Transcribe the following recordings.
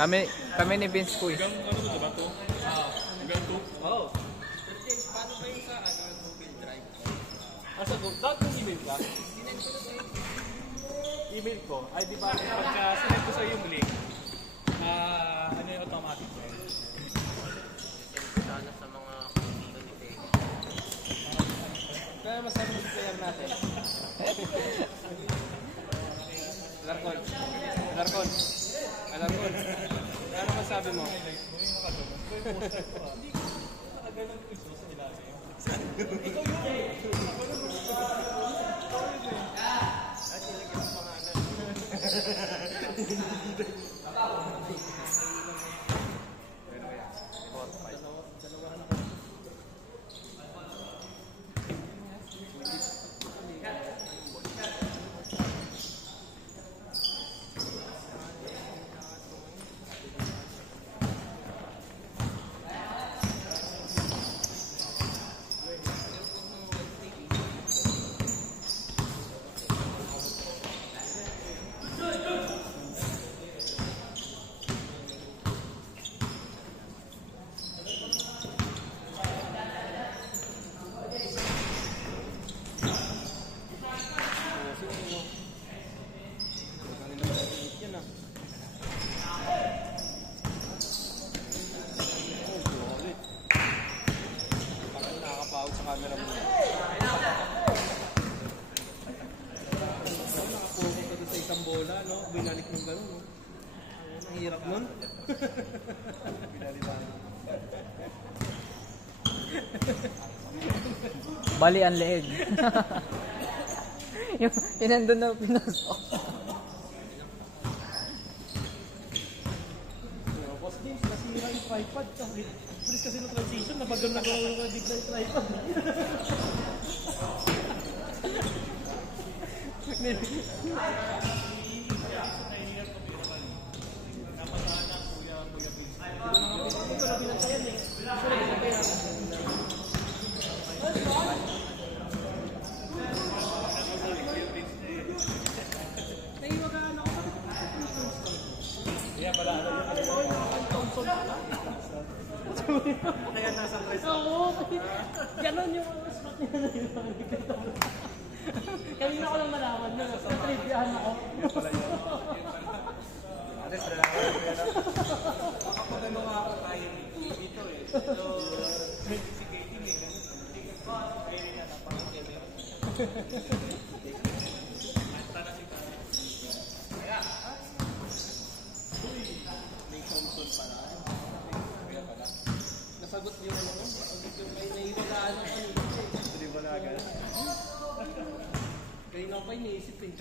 Kami ni Vince po eh. Hanggang ano ba diba to? Hanggang to? Oo. Paano ba yung sa mobile drive? Asa ko? Dapat yung email ka? Email ko? Ay di ba pagka sinend ko sa yung link, ano yung automatic ba? Sana sa mga kaibigan ni Peggy. Kaya masabi yung player natin. Larcon. Ano masabi mo? Binalik ng gano'n, no? Ang hirap nun. Bali ang leeg. yung nandun na pinasok. Boss James, nasira yung tripod. Pulis kasi ng transition, nabagal na gawin ko bigla yung tripod. Kaya nasa press. Oo. Ganon yung spot niya na yun. Kanina ko lang malaman na. Sa triviahan ako. Yan pala yun. Ates, relawan ko yan. Ako na mga tayo dito eh. So, si Katie may ganun. Kaya rin yan. Napakakil yun. Hasta na si Tara. Kaya. May console pala. Nasagot niyo ano ko? Sagot yung may naiwalaan ako kanina. Hindi ba na agad? Kaya na ako iniisip eh.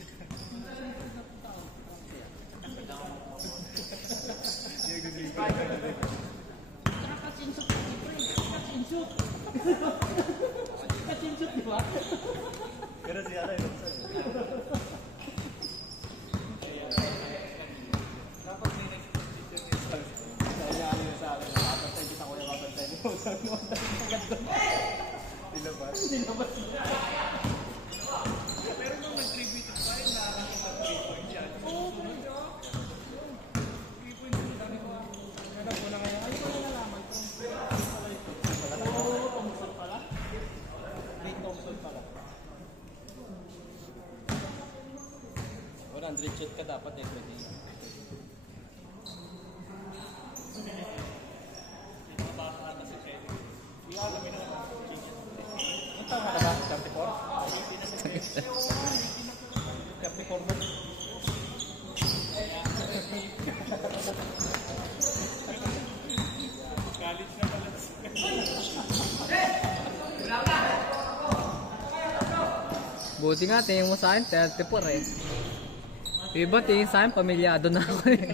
Nakakachinsot ko dito eh. Nakakachinsot. Nakakachinsot di ba? Pero siya na yun. Dapat may next position eh. Kaya ano sa akin. Nakapantay kita ko yung kapantay mo. Dilabas. Dilabas siya. Pero nung nag-tribute pa yun, nakakita 3 points yan. Oo, pero siya. 3 points yung dami ko. Kaya po na ngayon. Ay, ko na nalaman. Oo, Thompson pala. Nate Thompson pala. 100 shot ka dapat eh. Tama na ba? 34? 34 ba? College na pala. Buti nga, tingin mo sa akin, 34 eh. Iba, tingin sa akin, pamilyado na ako eh.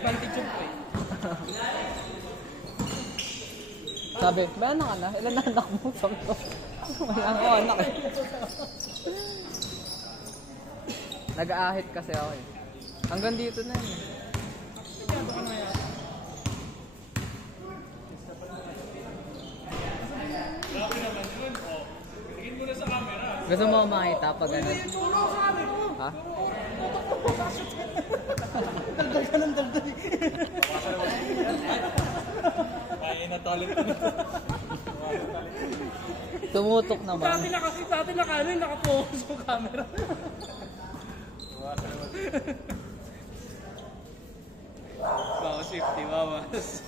Advantage yung play. Sabi, may anak ka na? Ilan na anak mo? Sabi ko, may anak eh. Nag-aahit kasi ako eh. Hanggang dito na yun. Grabe naman yun. Oh. Tingin mo na sa camera. Gusto mo makita pag ano? Ha? ng daldal. Ay, natalit. Tumutok naman. Dati naka-focus yung camera. Bawas 50, bawas.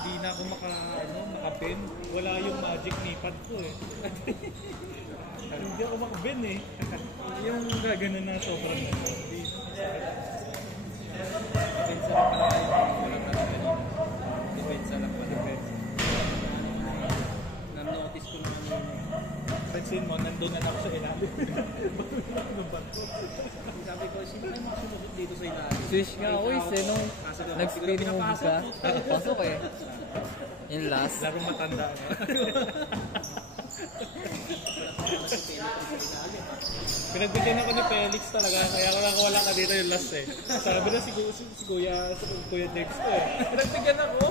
Hindi na ako maka-pen. Wala yung magic nipad ko eh. Hindi ako maka-pen eh. Yung gaganon na sobrang hindi. Depensa lang pala tayo. Walang nasa depensa lang pala. Na-notice ko naman yun. Pansin mo, nandun na ako sa ilalim. Sabi ko, sino kayo makasunod dito sa ilalim? Swish nga ako nung nag-spin move ka. Pasok eh. Yung last. Larong matanda na. Pinagbigyan ako ni Felix talaga, kaya wala ka dito yung last eh. Sabi na si Kuya Dex ko eh. Pinagbigyan ako.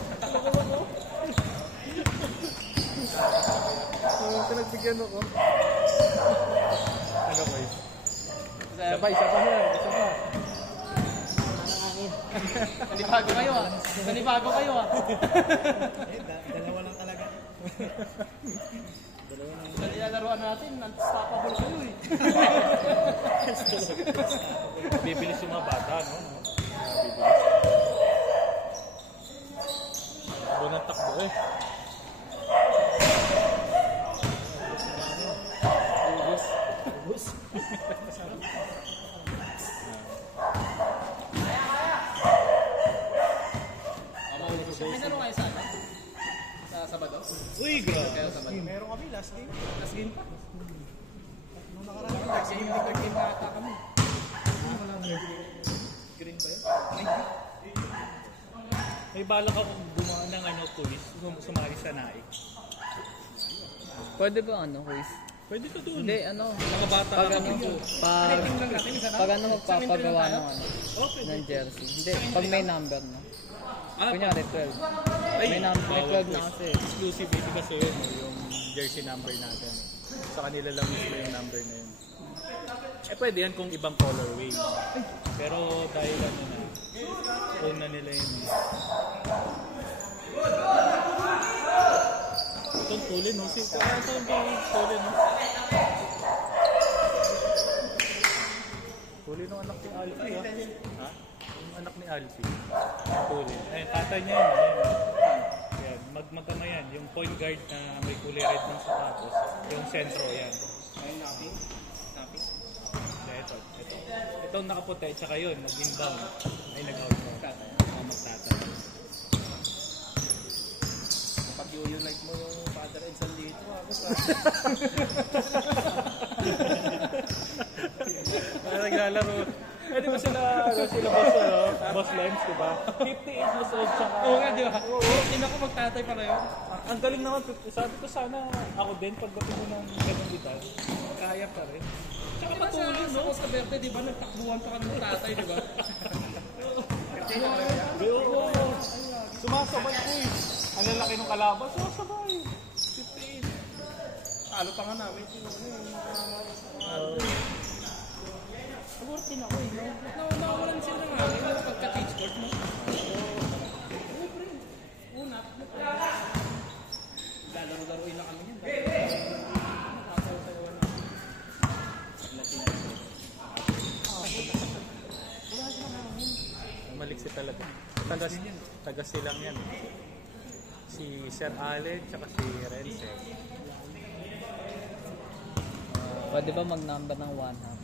Pinagbigyan ako. Ano ko yun? Isa pa yan. Nanibago kayo ah. Dalawa lang talaga. Sa nilalaruan natin, unstoppable kayo eh. Bibilis yung mga bata, no? Bibilis. Bunang takbo eh. Ubus. May laro kayo sa ano? Sa Sabado? Uy, grabe. Kaya Sabado. Meron kami last game. Last game pa? Nung nakaraan. Kasi hindi third game na ata kami. Green ba yun? May balak ako gumawa ng quiz. Sumali sa naik. Pwede ba quiz? Pwede to doon. Hindi, Mga bata pag lang ano, dito. pag magpapagawa Okay. ng jersey. Hindi, pag may number na. Kunyari 12. Ay, May 12 na kasi. Exclusivity kasi yun, yung jersey number natin. Sa kanila lang mismo yung number na yun. Pwede yan kung ibang colorway. Pero dahil own na nila yun. Itong tulin, no? Itong tulin, no? Tulin ng anak ni Alfie, ha? Yung anak ni Alfie. Tulin. Ayun, tatay niya yun. Ayan, magkamayan. Yung point guard na may kulay red ng sapatos. Yung sentro, yan. Ayun, napi. Ito. Itong nakaputi, tsaka yun, nag-inbound. Ay, nag-outbound. Magtatay. Kapag unite mo yung father and son dito, ako sa... Naglalaro. Di ba sila boss, boss Lems, di ba? 58 years old siya. Oo nga, di ba? Hindi na ako magtatay pala yun. Ang galing naman, sabi ko sana ako din, pagdating mo ng ganun edad, kaya pa rin. Tsaka Diba matulog, no? sa Costa Verde, di ba? Nagtakbuhan pa kami ng tatay, di ba? Oo. Sumasabay ko eh. Ang lalaki ng kalaban, sumasabay. 58. Talo pa nga namin. Abort din ako eh. Nawawalan sila ng hangin yung pagka-change court mo. Oo, pre. Una. Lalaro-laruin na kami yan. Maliksi talaga. Taga silang yan. Si Sir Allen, tsaka si Rense. Pwede ba mag-number ng 1/2?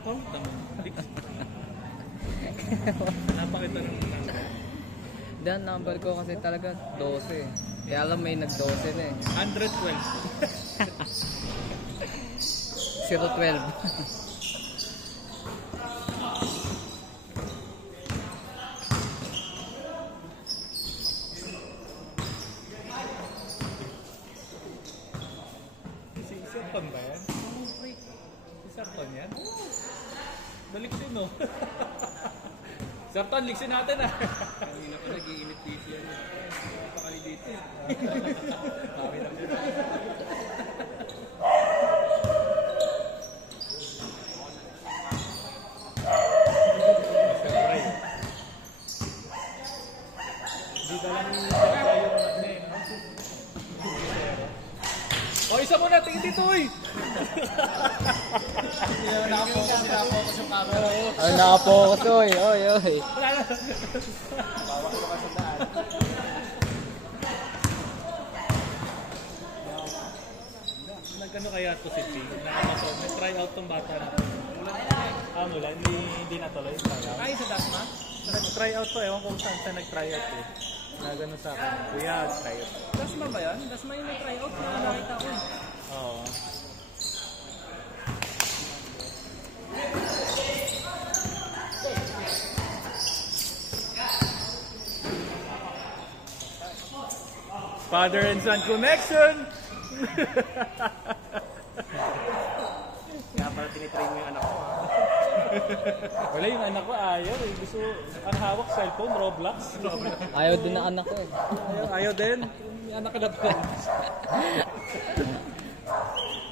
Oh, naman. Napakita ng number. Then number ko kasi talaga 12. Kaya alam may nag-12 na eh. 112. 012. Si Sarton ba yan? Si Sarton yan? Sir Ton, ligsin natin ah. Kanina pa nag-iinit dito yan. Pakali dito. Kami lang dito. Hindi ka lang yung ano eh. O, isa muna, tingin dito eh. Nakapokus yung camera. Ay, nakapokus, oy. Bawak ko ka sa daan. Nagkano kaya to si P? Nag-try out tong bata na. Mula, hindi natuloy. Ay, sa Dasma? Nag-try out to, ewan ko kung saan nag-try out eh. Nagano sa akin. Kuya, try out. Dasma ba yan? Dasma yung may tryout na nakita ko. Oo. Father and son connection! Kaya pala tinitrain mo yung anak ko. Wala yung anak ko, ayaw eh. Gusto, ang hawak cellphone, Roblox. Ayaw din na anak ko eh. Ayaw din. May anak ka na ba?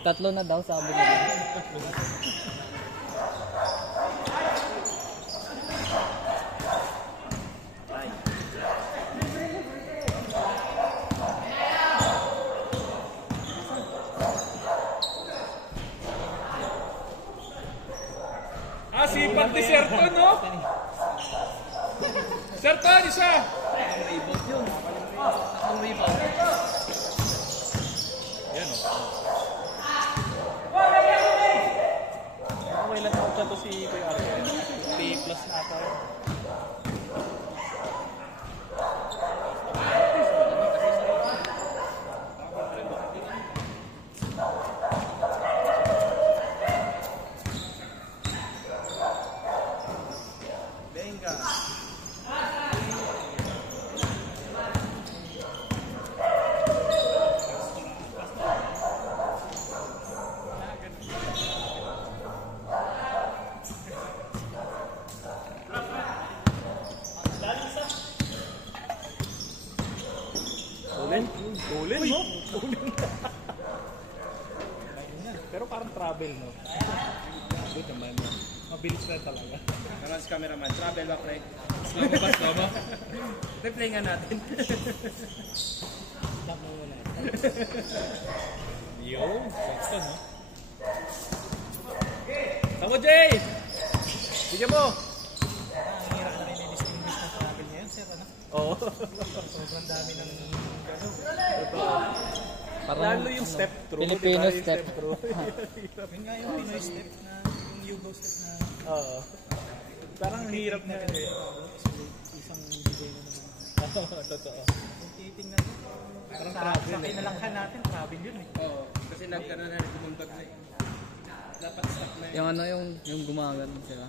3 na daw sabi nila. Sipag ni Sir Ton, no? Sir Ton, isa! Rebound yun. Tatlong rebound. Yan, o. May ilan taon na to si Kuya Ariel? 50 plus na ata. Ulin, no? Ulin. Pero parang travel, no? Good naman, no? Mabilis na talaga. Naman si cameraman. Travel ba, pre? Slow ba, slow ba? Replay nga natin. Stop mo muna. Yo, sakto, no? Samo, Jay! Bigyan mo! Ang hirap na rin i-distinguish ng travel ngayon, sir, ano? Oo. Sobrang dami ng Parang Lalo yung step through. Filipino diba? Yung step. through. Yun nga yung Pinoy step na, yung Yugo step na Oo. Parang ang hirap na eh. isang DJ na naman. Totoo. Kung titingnan mo, Parang sa travel eh. kinalanghan natin, travel yun eh. Oo, kasi nagkaroon na rin bumundog na eh. Dapat stop na yung ano yung gumagano sila.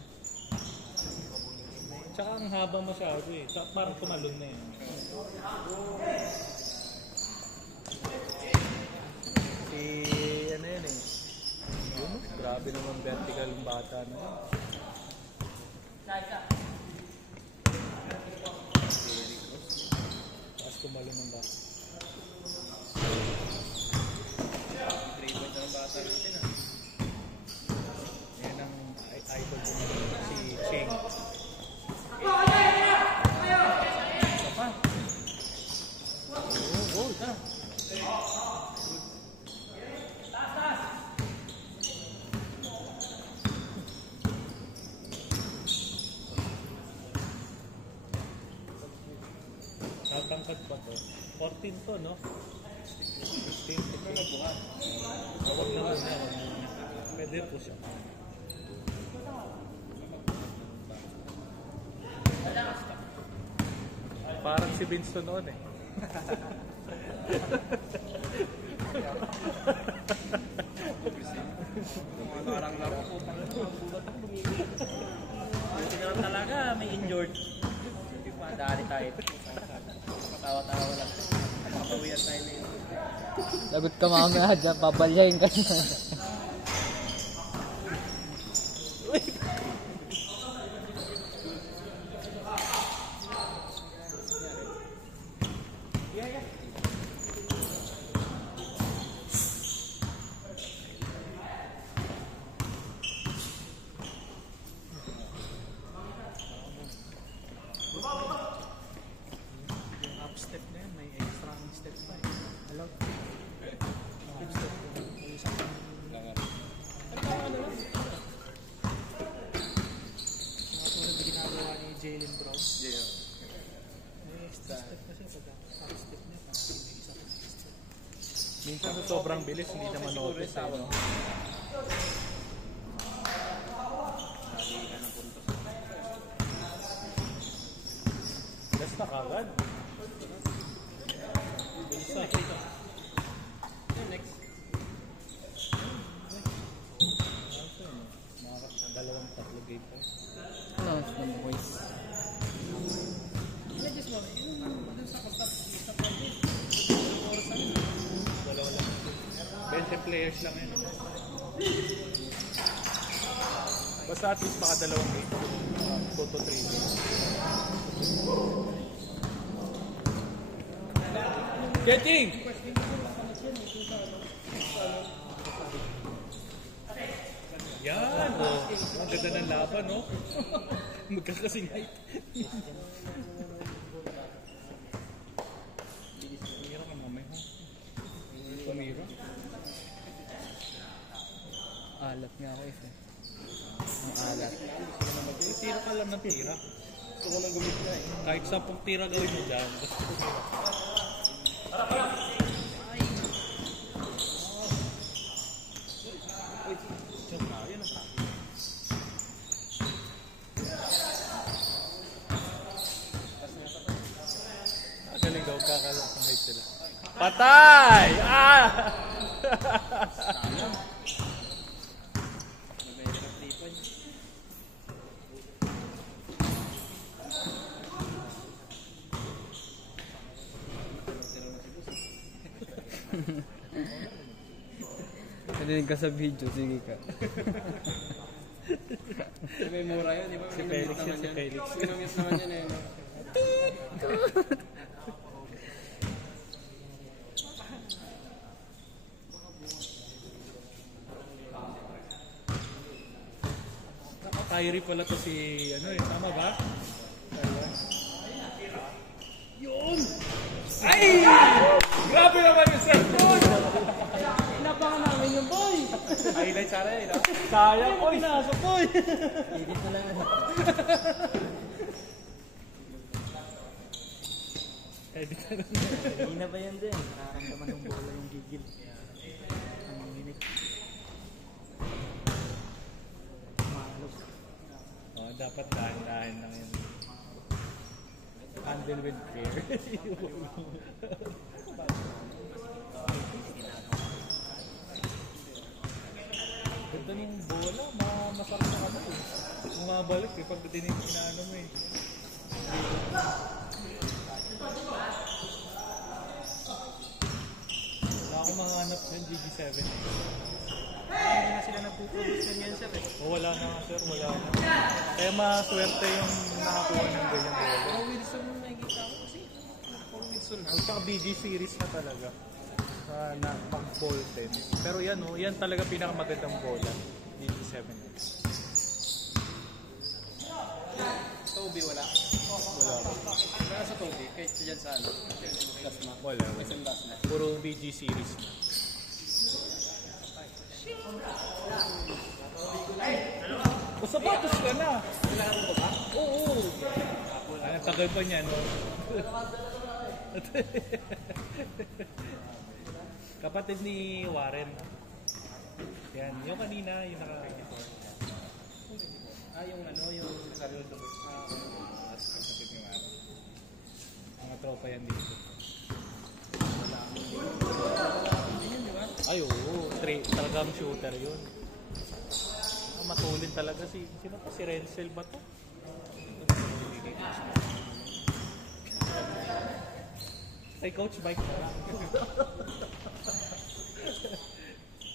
Tsaka ang haba masyado eh. Tsaka parang tumalon na eh. Ano yun eh. Yun, grabe naman vertical yung bata na yun. Tapos tumalon ng bata. Grade 1 ng bata natin ah. Yan ang idol ko si Cheng. Goal na. Tatangkad pa to. 14 to, no? 16. Huwag naman na. Pwede po siya. Parang si Vince noon eh. Parang laro ko. Buti na lang talaga, may injured. Hindi pa, dali tayo. Patawa-tawa lang. Makawiyan tayo na yun. Lagot ka mamaya dyan, babalyahin ka na. Jaylen Brown. Yeah. Step kasi pag step niya, parang may isa pa step. Minsan sa sobrang bilis, hindi naman notice eh, no? Last na kagad. Bilis na. Next. Dalawang tatlo game pa. Ano, sa boys. Dalawa lang. 20 players lang yun. Basta at least baka dalawang game. 2 to 3 games. Getting! Yan! Oh. Ang ganda ng laban, no? Magkakasing height. Tumira ka mamay, ha? Tumira? Alat nga ako eh. Ang alat. Tira ka lang ng tira. Gusto ko lang gumit na eh. Kahit 10 tira gawin mo dyan, basta tumira. Galing daw, kakalong sa height sila. Patay! Ah! Nadinig ka sa video, sige ka. May mura yun, di ba? Si Felix yun, si Felix. Minumit naman yun eh. No? Kyrie pala to si, ano eh, tama ba? Yun! Ay! Grabe naman yung cellphone! Inabangan namin yung boy! Highlight sana yun, ha? Sayang, boy! Pinasok boy! Edit na lang. Edit na lang. Hindi na ba yan din? Nakakamdaman ng bola yung gigil. Ang minute. Malog. Oh, dapat dahan-dahan lang yun. Handle with care. Ganda ng bola, masarap na ano eh. Bumabalik eh, pag inaano mo eh. Wala akong mahanap ng GG7 eh. Hindi na sila nagpuproduce yan sir eh. O wala na nga sir, wala na. Kaya maswerte yung nakakuha ng ganyan bola. Pero Wilson yung nakikita ko kasi. Paul Wilson ha. At saka BG series na talaga. Na pang-ball tennis. Pero yan oh, yan talaga pinakamagandang bola. BG7. Toby wala. Wala. Wala sa Toby, kahit dyan sa ano. Dasma. Wala. Isang Dasma. Puro BG series na. Basta batos ka na. Kailangan ko ba? Oo. Ang tagal pa niya, no? Kapatid ni Warren. Yan, yung kanina, yung naka-24. Yung ano, yung seryoso. Kapatid ni Warren. Mga tropa yan dito. Ay, oo. Talagang shooter yun. Matulin talaga sino pa? Si Renzel ba to? Ay, Coach Mike na lang.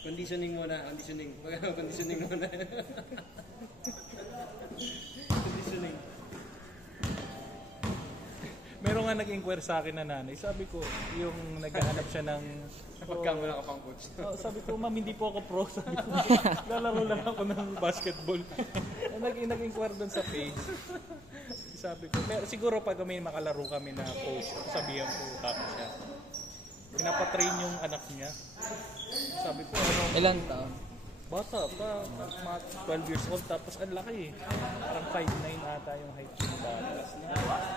Conditioning muna, conditioning. Conditioning muna. Conditioning. Meron nga nag-inquire sa akin na nanay. Sabi ko, yung naghahanap siya ng... Pagkamula ka pang coach. Sabi ko, ma'am, hindi po ako pro. Sabi ko, lalaro lang ako ng basketball. Nag-inquire doon sa page. Sabi ko, pero siguro pag may makalaro kami na coach, sabihan ko tapos siya. Pinapatrain yung anak niya. Sabi ko, ano? Ilan taon? Bata pa, mga 12 years old, tapos ang laki eh. Parang 5'9" ata yung height ng bata.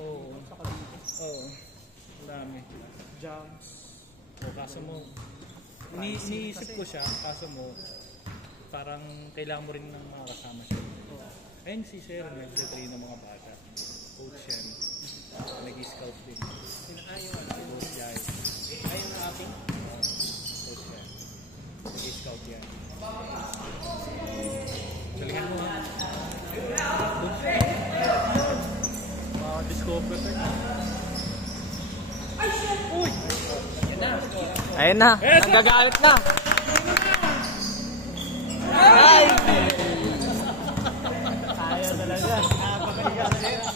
Oo. Oo. Ang dami. Jumps. O kaso mo, iniisip ko siya, kaso mo, parang kailangan mo rin ng mga kasama siya. Ayun si Sir, nag-train ng mga bata. Coach yan. Nag-scout din. Coach yan. Ayun ang ating. Coach yan. Nag-scout yan. Galingan mo. Mga discover ko. Uy! Ayun na, nagagalit na. Ay! Kaya talaga. Nakapagaling ka.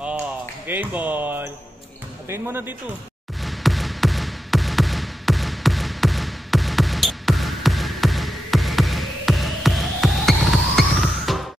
Oh, game ball. Atin mo na dito.